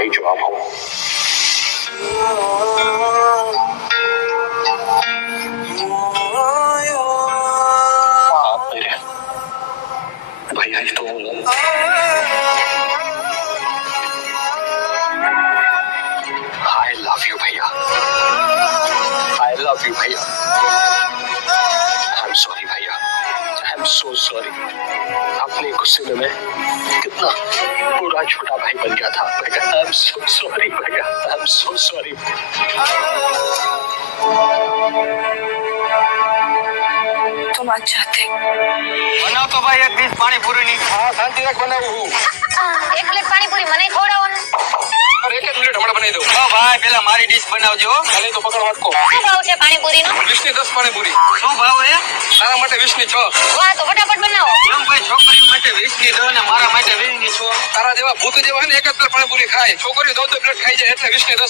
नहीं जवाब हो। मेरे भैया ही तो हूँ। आई लव यू भैया, आई लव यू भैया। आई एम सॉरी भैया, आई एम सो सॉरी। अपने गुस्से में मैं कितना बुरा छोटा भाई बन गया था भैया। आई एम सो सॉरी भैया, आई एम सो सॉरी। तुम अच्छा थे। बनाव तो भाई एक डिश पानी पूरी नहीं। हाँ शांति रख, बनाવું હું। એક પ્લેટ પાણીપુરી મને ખવડાવો ને। અરે એક મિનિટ હમણાં બનાવી દઉં। ઓ ભાઈ પેલા મારી ડીશ બનાવજો। ચાલે તો પકડ વાટકો। શું ભાવ છે પાણીપુરીનો? 20 ની 10 પાણીપુરી। શું ભાવ હે? તારા માટે 20 ની 6। વાહ, તો ફટાફટ બનાવો। એમ ભાઈ છોકરીઓ માટે 20 ની 10 ને મારા માટે 20 ની 6। તારા જેવા ભૂત જેવા હે ને એક જ પ્લેટ પાણીપુરી ખાય, છોકરીઓ 2 પ્લેટ ખાઈ જાય એટલે 20 ની 10।